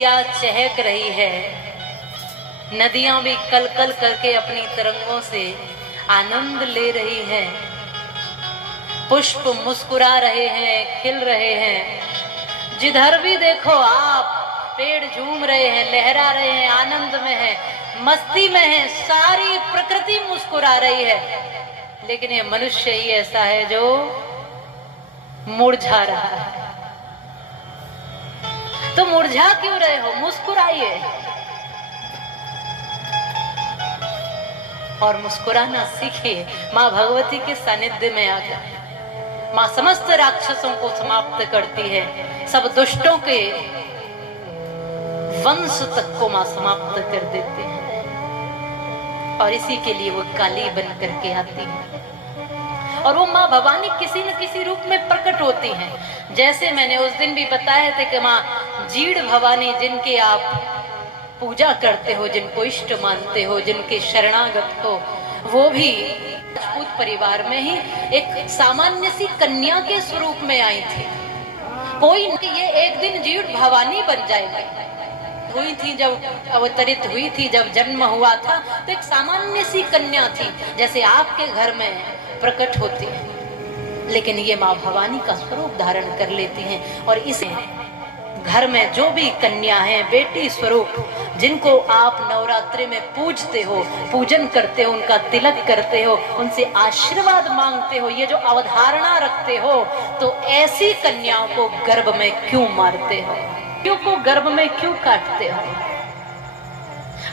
क्या चहक रही है, नदियां भी कल कल करके अपनी तरंगों से आनंद ले रही हैं। पुष्प मुस्कुरा रहे हैं, खिल रहे हैं। जिधर भी देखो आप, पेड़ झूम रहे हैं, लहरा रहे हैं, आनंद में है, मस्ती में है, सारी प्रकृति मुस्कुरा रही है। लेकिन ये मनुष्य ही ऐसा है जो मुरझा रहा है। तो मुरझा क्यों रहे हो? मुस्कुराइए। और मुस्कुराना सीखिए। माँ भगवती के सानिध्य में आकर माँ समस्त राक्षसों को समाप्त करती है, सब दुष्टों के वंश तक को माँ समाप्त कर देती है। और इसी के लिए वो काली बन करके आती है। और वो माँ भवानी किसी न किसी रूप में प्रकट होती हैं। जैसे मैंने उस दिन भी बताया था कि माँ जीड़ भवानी, जिनके आप पूजा करते हो, जिनको इष्ट मानते हो, जिनके शरणागत हो, वो भी राजपूत परिवार में ही एक सामान्य सी कन्या के स्वरूप में आई थी। कोई ये एक दिन जीड़ भवानी बन जाएगी। हुई थी जब अवतरित हुई थी, जब जन्म हुआ था, तो एक सामान्य सी कन्या थी, जैसे आपके घर में प्रकट होती है। लेकिन ये माँ भवानी का स्वरूप धारण कर लेती हैं। और इसे घर में जो भी कन्या है, बेटी स्वरूप, जिनको आप नवरात्रि में पूजते हो, पूजन करते हो, उनका तिलक करते हो, उनसे आशीर्वाद मांगते हो, ये जो अवधारणा रखते हो, तो ऐसी कन्याओं को गर्भ में क्यों मारते हो? क्यों को गर्भ में क्यों काटते हो?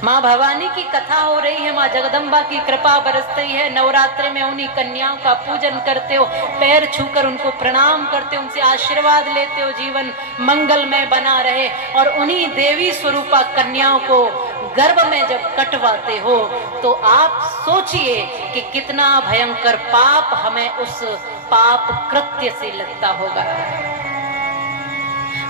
माँ भवानी की कथा हो रही है, माँ जगदम्बा की कृपा बरस रही है। नवरात्रि में उन्हीं कन्याओं का पूजन करते हो, पैर छूकर उनको प्रणाम करते हो, उनसे आशीर्वाद लेते हो, जीवन मंगलमय बना रहे। और उन्हीं देवी स्वरूपा कन्याओं को गर्भ में जब कटवाते हो, तो आप सोचिए कि कितना भयंकर पाप हमें उस पाप कृत्य से लगता होगा।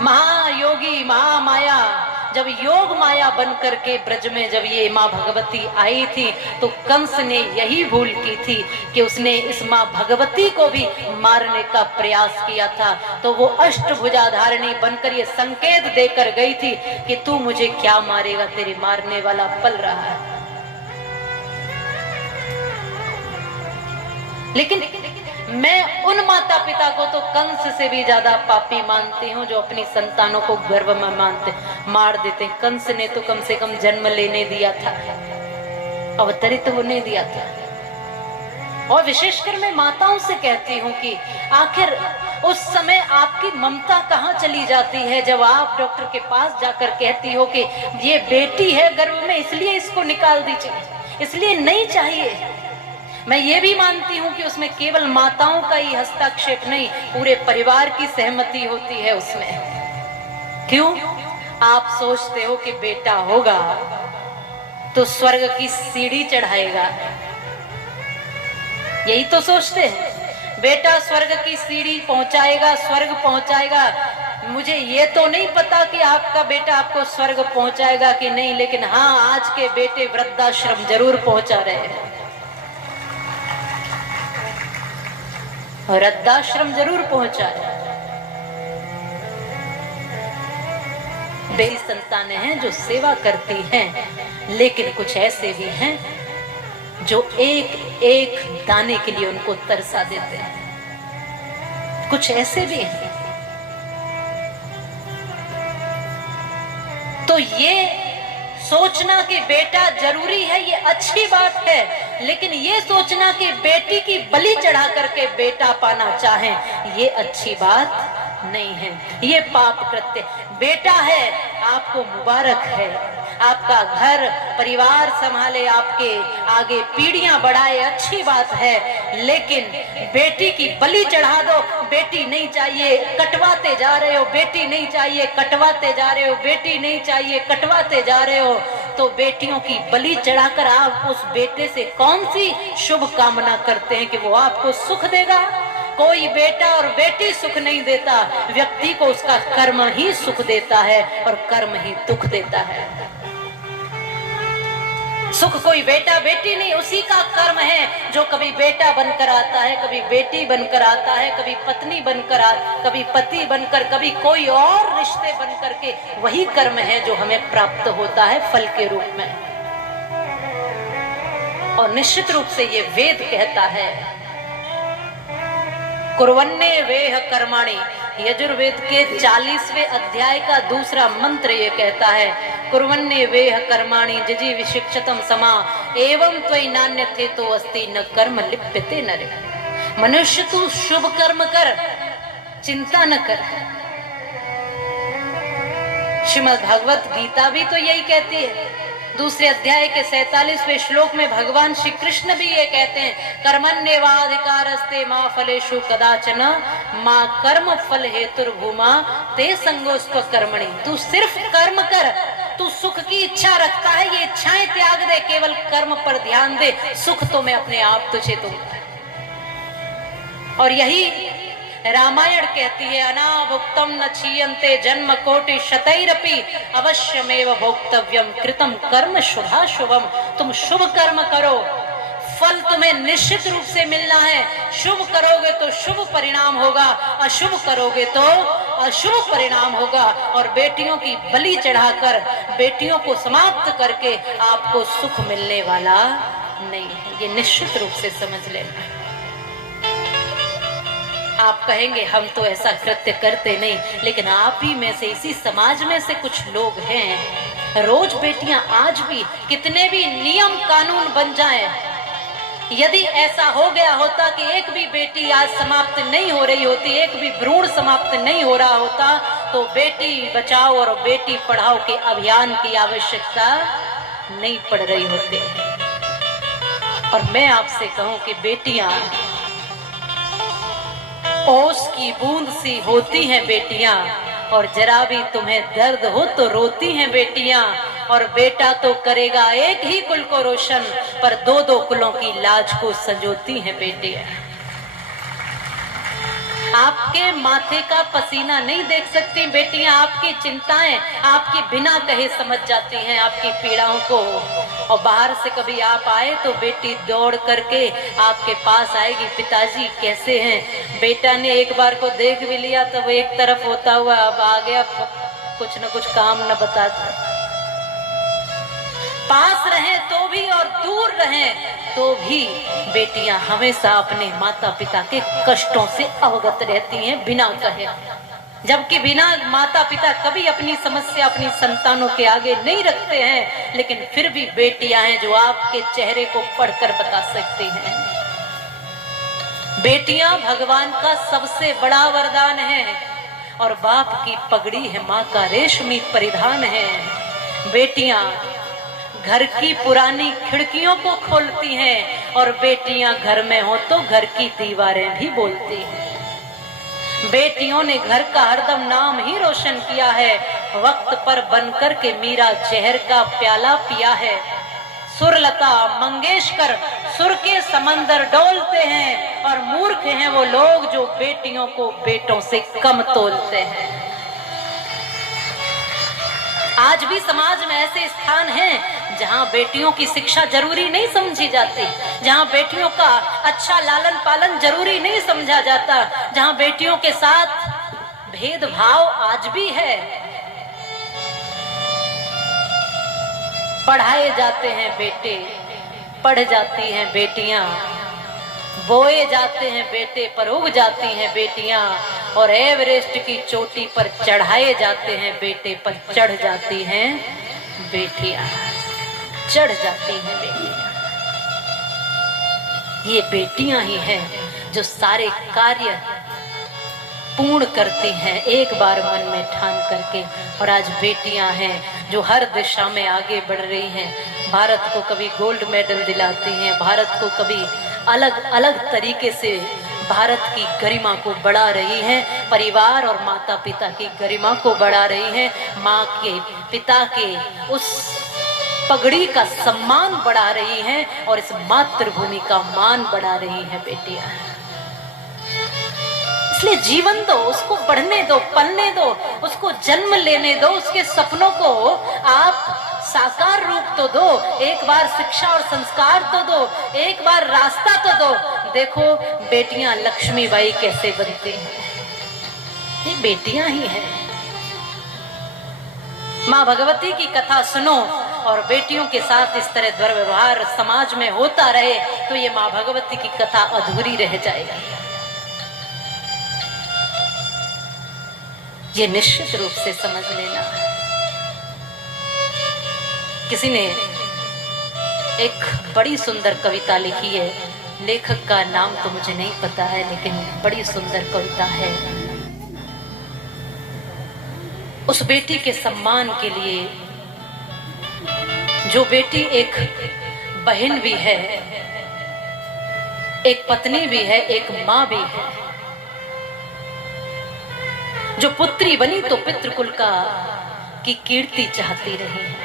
महायोगी महामाया जब योग माया बन करके ब्रज में जब ये माँ भगवती आई थी, तो कंस ने यही भूल की थी कि उसने इस माँ भगवती को भी मारने का प्रयास किया था। तो वो अष्टभुजाधारिणी बनकर ये संकेत देकर गई थी कि तू मुझे क्या मारेगा, तेरे मारने वाला पल रहा है। लेकिन मैं उन माता पिता को तो कंस से भी ज्यादा पापी मानती हूँ जो अपनी संतानों को गर्भ में मार देते। कंस ने तो कम से कम जन्म लेने दिया था, अवतरित होने दिया था। और विशेषकर मैं माताओं से कहती हूँ कि आखिर उस समय आपकी ममता कहाँ चली जाती है, जब आप डॉक्टर के पास जाकर कहती हो कि ये बेटी है गर्भ में, इसलिए इसको निकाल दीजिए, इसलिए नहीं चाहिए। मैं ये भी मानती हूँ कि उसमें केवल माताओं का ही हस्तक्षेप नहीं, पूरे परिवार की सहमति होती है उसमें। क्यों? आप सोचते हो कि बेटा होगा तो स्वर्ग की सीढ़ी चढ़ाएगा, यही तो सोचते हैं। बेटा स्वर्ग की सीढ़ी पहुंचाएगा, स्वर्ग पहुंचाएगा। मुझे ये तो नहीं पता कि आपका बेटा आपको स्वर्ग पहुंचाएगा कि नहीं, लेकिन हाँ, आज के बेटे वृद्धाश्रम जरूर पहुंचा रहे हैं, वृद्धाश्रम जरूर पहुंचा है। बेटी संतानें हैं जो सेवा करती हैं, लेकिन कुछ ऐसे भी हैं जो एक एक दाने के लिए उनको तरसा देते हैं। कुछ ऐसे भी हैं। तो ये सोचना कि बेटा जरूरी है, ये अच्छी बात है, लेकिन ये सोचना कि बेटी की बलि चढ़ा करके बेटा पाना चाहें, ये अच्छी बात नहीं है, ये पाप कृत्य। बेटा है, आपको मुबारक है, आपका घर परिवार संभाले, आपके आगे पीढ़ियां बढ़ाए, अच्छी बात है। लेकिन बेटी की बलि चढ़ा दो, बेटी नहीं चाहिए, कटवाते जा रहे हो, बेटी नहीं चाहिए, कटवाते जा रहे हो, बेटी नहीं चाहिए, कटवाते जा रहे हो, तो बेटियों की बलि चढ़ाकर आप उस बेटे से कौन सी शुभ कामना करते हैं कि वो आपको सुख देगा? कोई बेटा और बेटी सुख नहीं देता, व्यक्ति को उसका कर्म ही सुख देता है और कर्म ही दुख देता है। सुख कोई बेटा बेटी नहीं, उसी का कर्म है जो कभी बेटा बनकर आता है, कभी बेटी बनकर आता है, कभी पत्नी बनकर कभी पति बनकर, कभी कोई और रिश्ते बनकर के। वही कर्म है जो हमें प्राप्त होता है फल के रूप में। और निश्चित रूप से ये वेद कहता है, कुर्वन्ने वेह कर्माणि। यजुर्वेद के 40वें अध्याय का दूसरा मंत्र ये कहता है, कुर्वन्ने वेह कर्माणि जजि विशिक्षतम समा एवं त्वयि नान्यथे तो अस्ति न कर्म लिप्यते नरे। मनुष्य तू शुभ कर्म कर, चिंता न कर। श्रीमद् भागवत गीता भी तो यही कहती है। दूसरे अध्याय के 47वें श्लोक में भगवान श्री कृष्ण भी ये कहते हैं, कर्मण्येवाधिकारस्ते मा फलेषु कदाचन मा कर्म फल हेतुर्भूमा ते संगोस्त्व कर्मणि। तू सिर्फ कर्म कर, तू सुख की इच्छा रखता है, ये इच्छाएं त्याग दे, केवल कर्म पर ध्यान दे, सुख तो मैं अपने आप तुझे दूंगा। और यही रामायण कहती है, अनाभुक्तम न क्षीयन्ते जन्म कोटि शतैरपि अवश्यमेव भोक्तव्यम कृतम कर्म शुभाशुभम। तुम शुभ कर्म करो, फल तुम्हें निश्चित रूप से मिलना है। शुभ करोगे तो शुभ परिणाम होगा, अशुभ करोगे तो अशुभ परिणाम होगा। और बेटियों की बलि चढ़ाकर, बेटियों को समाप्त करके आपको सुख मिलने वाला नहीं है, ये निश्चित रूप से समझ लेना। आप कहेंगे हम तो ऐसा कृत्य करते नहीं, लेकिन आप ही में से, इसी समाज में से कुछ लोग हैं, रोज बेटियां आज भी कितने भी नियम कानून बन जाएं, यदि ऐसा हो गया होता कि एक भी बेटी आज समाप्त नहीं हो रही होती, एक भी भ्रूण समाप्त नहीं हो रहा होता, तो बेटी बचाओ और बेटी पढ़ाओ के अभियान की आवश्यकता नहीं पड़ रही होती। और मैं आपसे कहूं कि बेटियां ओस की बूंद सी होती हैं बेटियां, और जरा भी तुम्हें दर्द हो तो रोती हैं बेटियां। और बेटा तो करेगा एक ही कुल को रोशन, पर दो दो कुलों की लाज को संजोती हैं बेटियां। आपके माथे का पसीना नहीं देख सकती बेटियां, आपकी चिंताएं आपकी बिना कहे समझ जाती हैं, आपकी पीड़ाओं को। और बाहर से कभी आप आए तो बेटी दौड़ करके आपके पास आएगी, पिताजी कैसे हैं। बेटा ने एक बार को देख भी लिया तो वो एक तरफ होता हुआ अब आ गया, कुछ न कुछ काम न बताता। पास रहे तो भी और दूर रहे तो भी बेटियां हमेशा अपने माता पिता के कष्टों से अवगत रहती हैं बिना कहे। जबकि बिना माता पिता कभी अपनी समस्या अपनी संतानों के आगे नहीं रखते हैं, लेकिन फिर भी बेटियां हैं जो आपके चेहरे को पढ़कर बता सकती हैं। बेटियां भगवान का सबसे बड़ा वरदान है, और बाप की पगड़ी है, माँ का रेशमी परिधान है। बेटियां घर की पुरानी खिड़कियों को खोलती हैं, और बेटियां घर में हो तो घर की दीवारें भी बोलती हैं। बेटियों ने घर का हरदम नाम ही रोशन किया है, वक्त पर बनकर के मीरा जहर का प्याला पिया है। सुरलता मंगेशकर सुर के समंदर डोलते हैं, और मूर्ख हैं वो लोग जो बेटियों को बेटों से कम तोलते हैं। आज भी समाज में ऐसे स्थान हैं जहां बेटियों की शिक्षा जरूरी नहीं समझी जाती, जहां बेटियों का अच्छा लालन पालन जरूरी नहीं समझा जाता, जहां बेटियों के साथ भेदभाव आज भी है। पढ़ाए जाते हैं बेटे, पढ़ जाती हैं बेटियां, बोए जाते हैं बेटे पर उग जाती हैं बेटियां, और एवरेस्ट की चोटी पर चढ़ाए जाते हैं बेटे पर चढ़ जाती हैं बेटियां, चढ़ जाती हैं बेटियां। ये बेटियां ही हैं जो सारे कार्य पूर्ण करती हैं एक बार मन में ठान करके। और आज बेटियां हैं जो हर दिशा में आगे बढ़ रही हैं, भारत को कभी गोल्ड मेडल दिलाती हैं, भारत को कभी अलग अलग तरीके से भारत की गरिमा को बढ़ा रही हैं, परिवार और माता पिता की गरिमा को बढ़ा रही हैं, माँ के पिता के उस पगड़ी का सम्मान बढ़ा रही हैं, और इस मातृभूमि का मान बढ़ा रही हैं बेटियां। इसलिए जीवन दो, उसको बढ़ने दो, पलने दो, उसको जन्म लेने दो, उसके सपनों को आप साकार रूप तो दो, एक बार शिक्षा और संस्कार तो दो, एक बार रास्ता तो दो। देखो बेटियां लक्ष्मीबाई कैसे बनती हैं, ये बेटियां ही हैं। माँ भगवती की कथा सुनो और बेटियों के साथ इस तरह दुर्व्यवहार समाज में होता रहे तो ये माँ भगवती की कथा अधूरी रह जाएगी। ये निश्चित रूप से समझ लेना। किसी ने एक बड़ी सुंदर कविता लिखी है, लेखक का नाम तो मुझे नहीं पता है, लेकिन बड़ी सुंदर कविता है। उस बेटी के सम्मान के लिए, जो बेटी एक बहन भी है, एक पत्नी भी है, एक मां भी है, जो पुत्री बनी तो पितृकुल की कीर्ति चाहती रही है,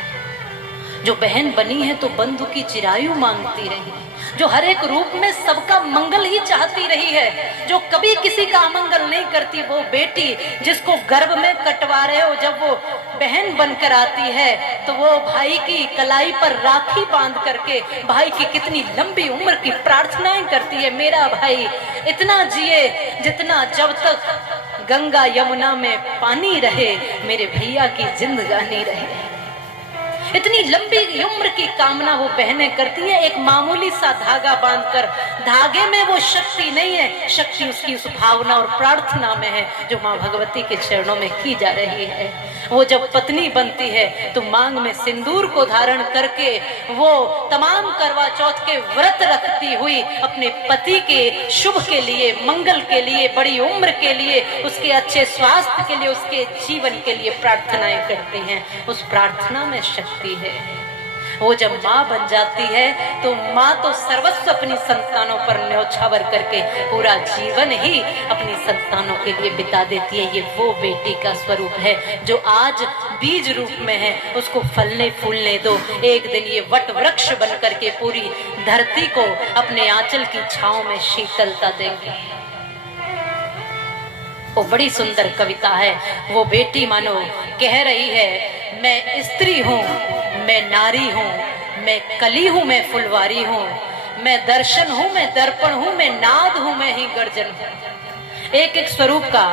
जो बहन बनी है तो बंधु की चिरायु मांगती रही, जो हर एक रूप में सबका मंगल ही चाहती रही है, जो कभी किसी का अमंगल नहीं करती, वो बेटी जिसको गर्भ में कटवा रहे हो, जब वो बहन बनकर आती है तो वो भाई की कलाई पर राखी बांध करके भाई की कितनी लंबी उम्र की प्रार्थनाएं करती है। मेरा भाई इतना जिए जितना जब तक गंगा यमुना में पानी रहे, मेरे भैया की जिंदगानी रहे। इतनी लंबी उम्र की कामना वो बहनें करती हैं, एक मामूली सा धागा बांधकर। धागे में वो शक्ति नहीं है, शक्ति उसकी उस भावना और प्रार्थना में है जो माँ भगवती के चरणों में की जा रही है। वो जब पत्नी बनती है तो मांग में सिंदूर को धारण करके वो तमाम करवा चौथ के व्रत रखती हुई अपने पति के शुभ के लिए, मंगल के लिए, बड़ी उम्र के लिए, उसके अच्छे स्वास्थ्य के लिए, उसके जीवन के लिए प्रार्थनाएं करती हैं। उस प्रार्थना में शक्ति है। वो जब माँ बन जाती है तो माँ तो सर्वस्व अपनी संतानों पर न्यौछावर करके पूरा जीवन ही अपनी संतानों के लिए बिता देती है। ये वो बेटी का स्वरूप है जो आज बीज रूप में है, उसको फलने फूलने दो। एक दिन ये वट वृक्ष बन करके पूरी धरती को अपने आंचल की छांव में शीतलता देंगे। वो बड़ी सुंदर कविता है। वो बेटी मानो कह रही है, मैं स्त्री हूँ, मैं नारी हूँ, मैं कली हूँ, मैं फुलवारी हूँ, मैं दर्शन हूँ, मैं दर्पण हूँ, मैं नाद हूँ, मैं ही गर्जन हूँ। एक एक स्वरूप का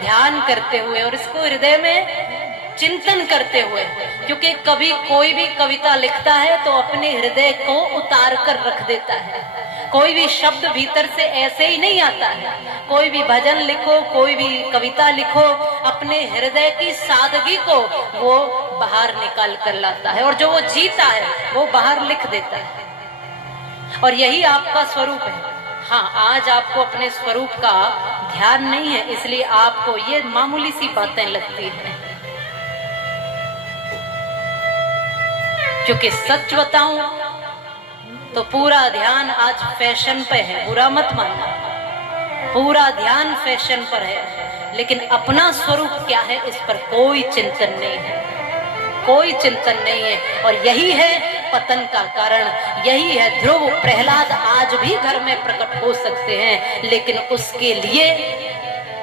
ध्यान करते हुए और इसको हृदय में चिंतन करते हुए, क्योंकि कभी कोई भी कविता लिखता है तो अपने हृदय को उतार कर रख देता है। कोई भी शब्द भीतर से ऐसे ही नहीं आता है। कोई भी भजन लिखो, कोई भी कविता लिखो, अपने हृदय की सादगी को वो बाहर निकाल कर लाता है और जो वो जीता है वो बाहर लिख देता है। और यही आपका स्वरूप है। हाँ, आज आपको अपने स्वरूप का ध्यान नहीं है, इसलिए आपको ये मामूली सी बातें लगती हैं। क्योंकि सच बताऊं तो पूरा ध्यान आज फैशन पे है, बुरा मत मानना, पूरा ध्यान फैशन पर है, लेकिन अपना स्वरूप क्या है इस पर कोई चिंतन नहीं है, कोई चिंतन नहीं है। और यही है पतन का कारण, यही है ध्रुव प्रहलाद आज भी घर में प्रकट हो सकते हैं, लेकिन उसके लिए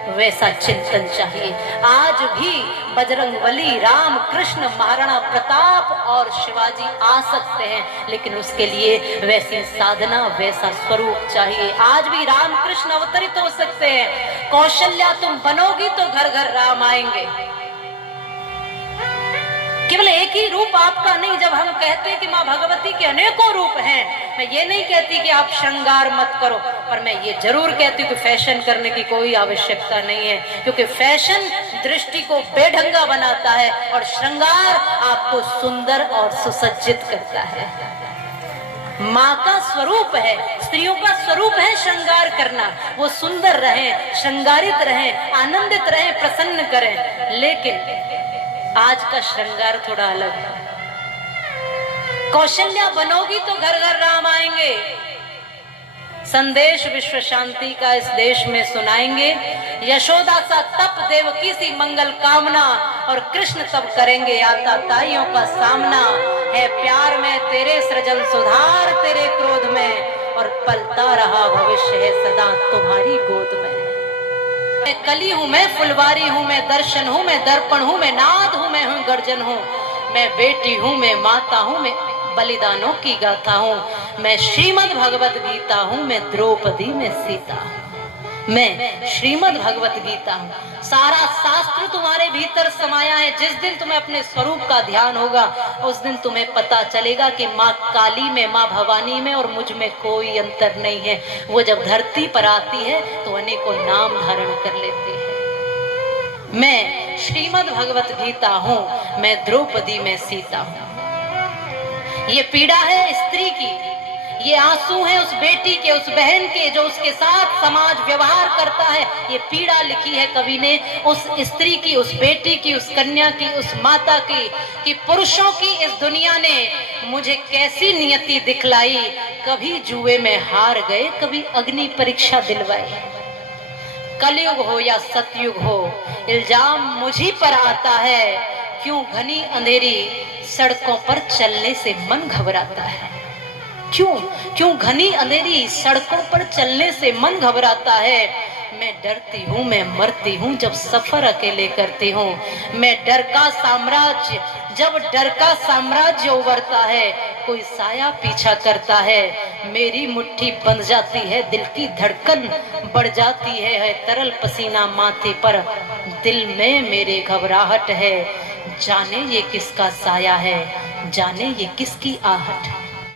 वैसा चिंतन चाहिए। आज भी बजरंगबली, राम, कृष्ण, महाराणा प्रताप और शिवाजी आ सकते हैं, लेकिन उसके लिए वैसी साधना, वैसा स्वरूप चाहिए। आज भी राम कृष्ण अवतरित हो सकते हैं। कौशल्या तुम बनोगी तो घर घर राम आएंगे। केवल एक ही रूप आपका नहीं। जब हम कहते हैं कि माँ भगवती के अनेकों रूप हैं, मैं ये नहीं कहती कि आप श्रृंगार मत करो, पर मैं ये जरूर कहती हूँ कि फैशन करने की कोई आवश्यकता नहीं है, क्योंकि फैशन दृष्टि को बेढंगा बनाता है और श्रृंगार आपको सुंदर और सुसज्जित करता है। माँ का स्वरूप है, स्त्रियों का स्वरूप है श्रृंगार करना। वो सुंदर रहें, श्रृंगारित रहें, आनंदित रहें, प्रसन्न करें। लेकिन आज का श्रृंगार थोड़ा अलग है। कौशल्या बनोगी तो घर घर राम आएंगे। संदेश विश्व शांति का इस देश में सुनाएंगे। यशोदा सा तप, देवकी सी मंगल कामना, और कृष्ण तब करेंगे आता ताइयों का सामना। है प्यार में तेरे सृजन सुधार, तेरे क्रोध में, और पलता रहा भविष्य है सदा तुम्हारी गोद में। मैं कली हूँ, मैं फुलवारी हूँ, मैं दर्शन हूँ, मैं दर्पण हूँ, मैं नाद हूँ, मैं हूँ गर्जन हूँ। मैं बेटी हूँ, मैं माता हूँ, मैं बलिदानों की गाथा हूँ, मैं श्रीमद् भगवत गीता हूँ, मैं द्रौपदी में सीता हूँ, मैं श्रीमद् भगवत गीता हूँ। सारा शास्त्र तुम्हारे भीतर समाया है। जिस दिन तुम्हें अपने स्वरूप का ध्यान होगा उस दिन तुम्हें पता चलेगा कि माँ काली में, माँ भवानी में और मुझ में कोई अंतर नहीं है। वो जब धरती पर आती है तो अनेकों नाम धारण कर लेती है। मैं श्रीमद् भगवत गीता हूँ, मैं द्रौपदी में सीता हूँ। ये पीड़ा है स्त्री की, ये आंसू है उस बेटी के, उस बहन के जो उसके साथ समाज व्यवहार करता है। ये पीड़ा लिखी है कवि ने उस स्त्री की, उस बेटी की, उस कन्या की, उस माता की, कि पुरुषों की इस दुनिया ने मुझे कैसी नियति दिखलाई। कभी जुए में हार गए, कभी अग्नि परीक्षा दिलवाई। कलयुग हो या सतयुग हो, इल्जाम मुझी पर आता है। क्यों घनी अंधेरी सड़कों पर चलने से मन घबराता है। क्यों घनी अंधेरी सड़कों पर चलने से मन घबराता है। मैं डरती हूँ, मैं मरती हूँ जब सफर अकेले करती हूँ। मैं डर का साम्राज्य, जब डर का साम्राज्य उभरता है, कोई साया पीछा करता है। मेरी मुट्ठी बंध जाती है, दिल की धड़कन बढ़ जाती है तरल पसीना माथे पर, दिल में मेरे घबराहट है। जाने ये किसका साया है, जाने ये किसकी आहट।